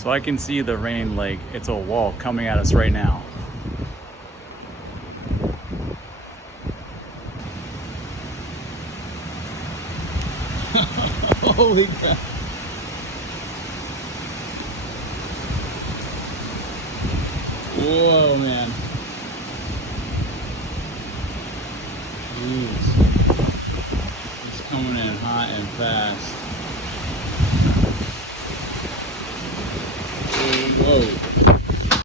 So I can see the rain like it's a wall coming at us right now. Holy crap. Whoa, man. Jeez. It's coming in hot and fast.